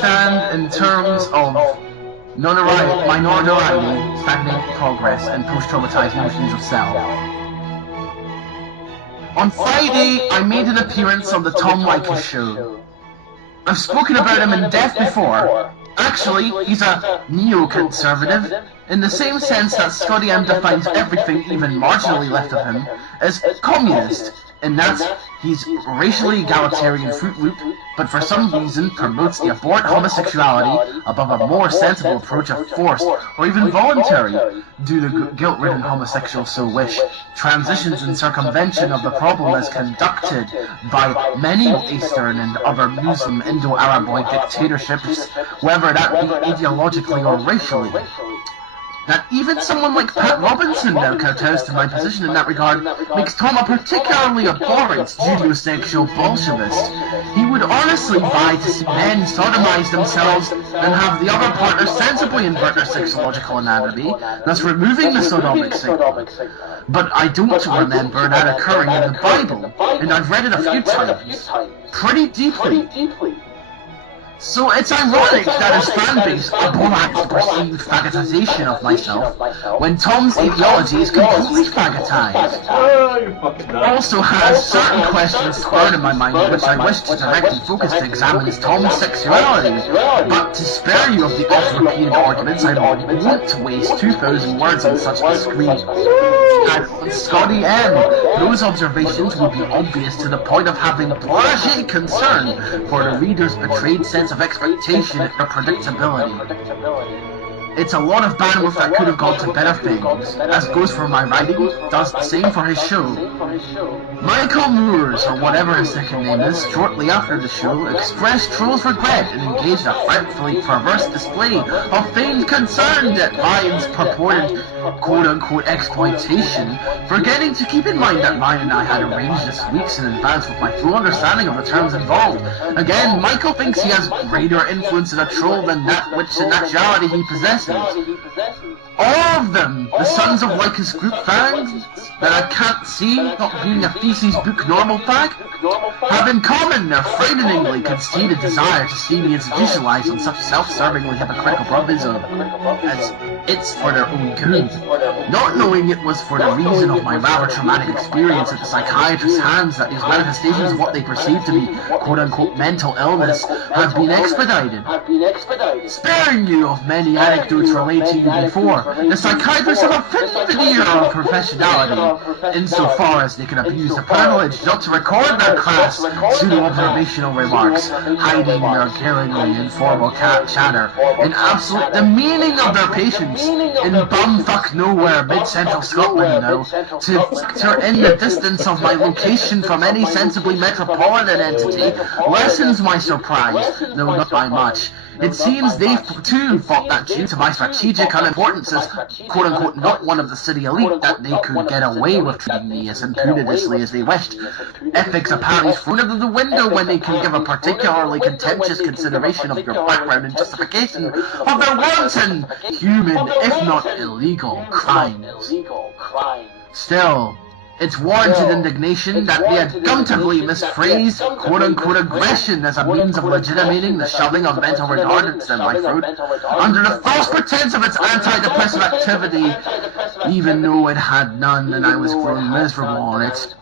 stand in terms of my notoriety, stagnant progress, and post-traumatized notions of self. On Friday, I made an appearance on the Tom Leykis show. I've spoken about him in depth before. Actually, he's a neo-conservative, in the same sense that Scotty M defines everything even marginally left of him as communist, in that he's racially egalitarian Fruit Loop, but for some reason promotes the abhorrent homosexuality above a more sensible approach of forced or even voluntary, do the guilt-ridden homosexuals so wish, transitions and circumvention of the problem as conducted by many Eastern and other Muslim Indo-Araboid dictatorships, whether that be ideologically or racially. That even someone like Pat Robinson now kowtows to my position in that regard makes Tom a particularly abhorrent Judeo-sexual Bolshevist. He would honestly vie to see men sodomize themselves and have the other partner sensibly invert their sexological anatomy, thus removing the sodomic signal. But I don't remember that occurring in the Bible, and I've read it a few times, pretty deeply. So it's ironic that his fanbase abhors the perceived faggotization of myself, when Tom's ideology is completely faggotized. Also has certain questions spurred in my mind which I wish to directly focus to examine as Tom's sexuality, but to spare you of the oft-repeated arguments, I won't waste 2,000 words on such discreet and Scotty M. Those observations would be obvious to the point of having blasé concern for the reader's betrayed sense of expectation and predictability. It's a lot of bandwidth that could have gone to better things, as goes for my writing, does the same for his show. Michael Moores, or whatever his second name is, shortly after the show, expressed Troll's regret and engaged a frightfully perverse display of feigned concern at Ryan's purported quote-unquote exploitation, forgetting to keep in mind that Ryan and I had arranged this weeks in advance with my full understanding of the terms involved. Again, Michael thinks he has greater influence in a troll than that which in actuality he possesses. All of them, the Sons of Leykis group fans, that I can't see not being a feces book normal fag, have in common their frighteningly conceited desire to see me institutionalized on such self-servingly hypocritical brubism as it's for their own good. Not knowing it was for the reason of my rather traumatic experience at the psychiatrist's hands that these manifestations of what they perceive to be quote-unquote mental illness have been expedited. Sparing you of many anecdotes relayed to you before, the psychiatrists have a thin veneer of professionality, insofar as they can abuse the privilege not to record their crass pseudo-observational remarks, hiding their glaringly informal chatter, in absolute demeaning of their patients, in bumfuck nowhere mid-central Scotland now, to in the distance of my location from any sensibly metropolitan entity, lessens my surprise, though not by much. It seems they too thought that due to my strategic unimportance as quote-unquote not one of the city elite that they could get away with treating me as impudently as they wished. Ethics apparently thrown out of the window when they can give a particularly contemptuous consideration of your background and justification of their wanton, human, if not illegal, crimes. Still, it's warranted indignation that they had gumptively misphrased quote-unquote aggression as a means of legitimating the shoving of mental retardants down my throat under the false pretense of its antidepressive activity, even though it had none and I was growing miserable on it.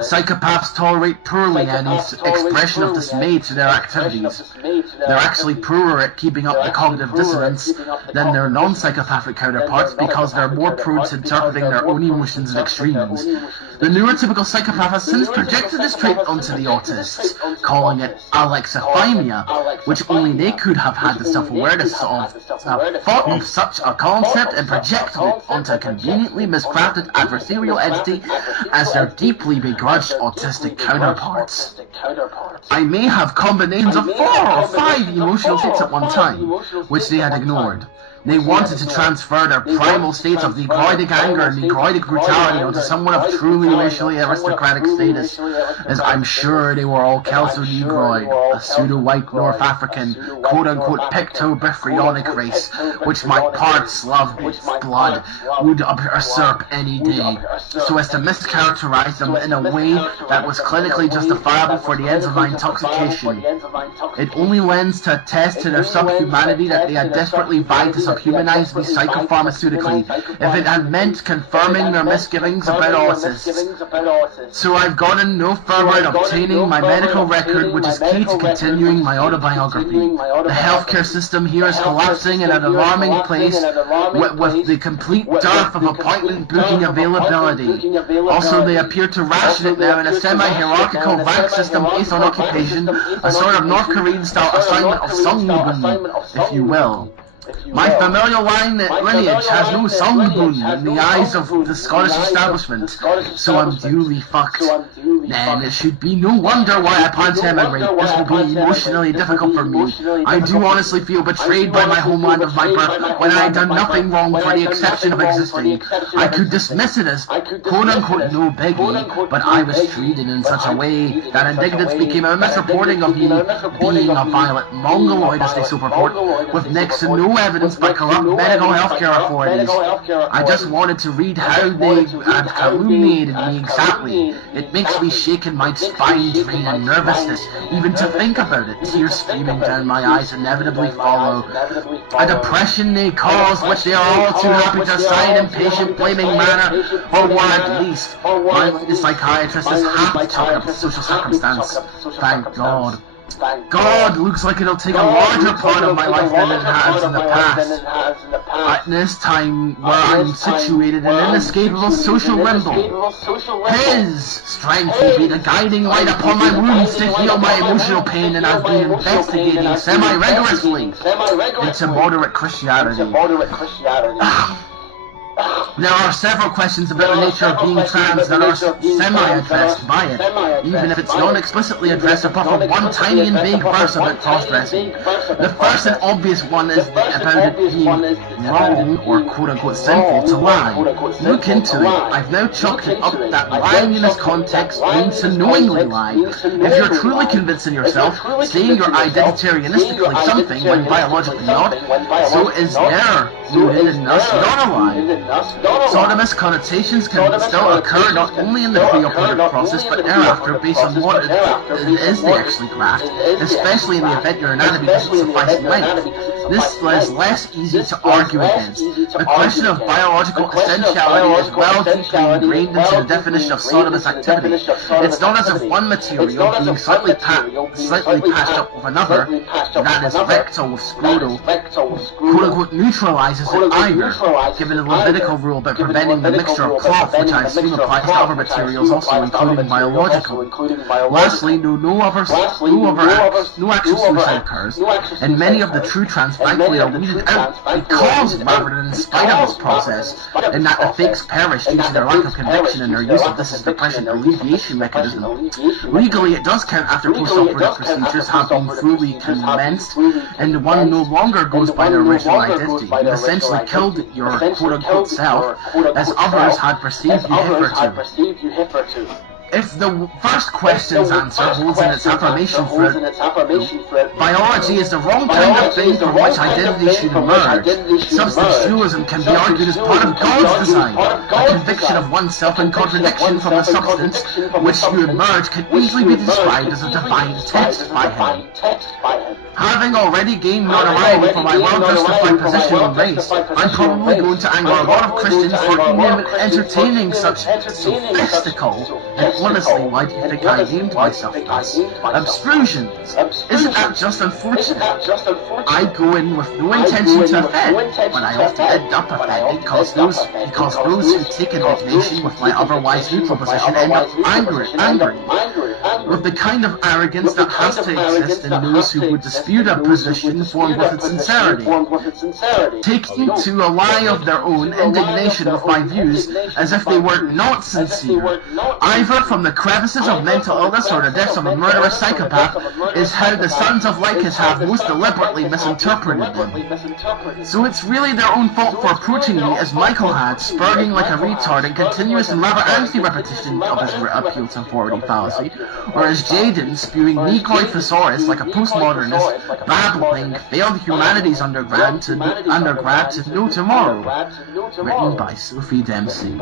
Psychopaths tolerate poorly any expression of dismay to their activities. They're actually poorer at keeping up the cognitive dissonance than their non-psychopathic counterparts because they're more prone to interpreting their own emotions in extremes. The neurotypical psychopath has since projected this trait onto the autists, calling it alexithymia, which only they could have had the self-awareness of thought of such a concept and projected it onto a conveniently miscrafted adversarial entity as their deeply begrudged autistic counterparts. I may have combinations of 4 or 5 emotional states at one time, which they had ignored. They wanted to transfer their primal states of negroidic anger and negroidic brutality onto someone of truly racially aristocratic status, as I'm sure they were all Kelso-Negroid, a pseudo-white North African, quote-unquote picto-bifrionic race, which my parts love blood would usurp any day, so as to mischaracterize them in a a way that was clinically justifiable for the ends of my intoxication. It only lends to attest to their subhumanity that they had desperately vied to subhumanize me psychopharmaceutically, if it had meant confirming their misgivings about autists. So I've gotten no further in obtaining my medical record, which is key to continuing my autobiography. The healthcare system here is collapsing in an alarming place, with the complete dearth of appointment booking availability. Also, they appear to ration it now in a semi-hierarchical rank system based on occupation, a sort of North Korean-style assignment of Songbun, if you will. My familial lineage has no songbun in the eyes of the Scottish establishment, so I'm duly fucked. Then it should be no wonder why I plan to emigrate. This will be emotionally difficult for me. I do honestly feel betrayed by my homeland of my birth when I had done nothing wrong for the exception of existing. I could dismiss it as quote-unquote no biggie, but I was treated in such a way that indignance became a misreporting of me being a violent mongoloid, as they so purport, with next to no evidence by corrupt medical healthcare authorities. I just wanted to read how they had calumniated me exactly. It makes me shake in my spine, drain, and nervousness, even to think about it. Tears streaming down my eyes inevitably follow. A depression they cause, which they are all too happy to assign in patient-blaming manner, or were at least. The psychiatrist is happy to chalk it up to social circumstance. Thank God. God, looks like it'll take a larger part of my life than it has in the past. At this time, where I'm situated in an inescapable social limbo, His strength will be the guiding light upon my wounds to heal my emotional pain, and I've been investigating semi-rigorously into moderate Christianity. There are several questions about the nature of being trans that are semi-addressed by it, even if it's not explicitly addressed above of one tiny and vague verse about cross-dressing. The first and obvious one is about it being wrong or quote-unquote sinful to lie. Look into it. I've now chalked it up that lying in this context means to knowingly lie. If you're truly convincing yourself, saying you're identitarianistically something when biologically not, so is there rooted in us not a lie. Sodomous connotations can still occur not only in the pre-operative process, but thereafter based on what it is they actually graft, especially in the event your anatomy doesn't suffice in length. This is less easy to argue against. The question of biological essentiality is well deeply ingrained into the definition of sodomous activity. It's not as if one material being slightly patched up with another, that is rectal with scrotal, quote-unquote neutralizes it either, given the Levitical rule about preventing the mixture of cloth, which I assume applies to other materials also, including biological. Lastly, no actual suicide occurs, and many of the true trans thankfully are weeded out because rather than in spite of this process, and that the fakes perish due to their lack of conviction and their use of this as depression alleviation mechanism. Legally, it does count after post-operative procedures have been fully commenced, and one no longer goes by their original identity. You've essentially killed your quote-unquote self, as others had perceived you hitherto. If the first question's answer holds in its affirmation for it, biology is the wrong kind of thing from which identity should emerge. Substantialism can be argued as part of God's design. A conviction of oneself in contradiction from the substance which you emerge can easily be described as a divine text by him. Having already gained notoriety for my well-justified position on race, I'm probably going to anger a lot of Christians for even entertaining such sophistical and honestly, why do you think I named myself this? Abstrusions. Isn't that just unfortunate? I go in with no intention to offend, but I often end up offended because those who take indignation with my otherwise neutral position end up angry, with the kind of arrogance that has to exist in those who would dispute a position formed with its sincerity, taking to a lie of their own indignation with my views as if they were not sincere, either from the crevices of mental illness or the depths of a murderous psychopath, is how the sons of Leykis have most deliberately misinterpreted them. So it's really their own fault for approaching me as Michael had, spurring like a retard in continuous and rather empty repetition of his appeal to authority fallacy, or as Jaden spewing Nikoi thesaurus like a postmodernist, babbling failed humanities undergrad to know tomorrow. Written by Sophie Dempsey.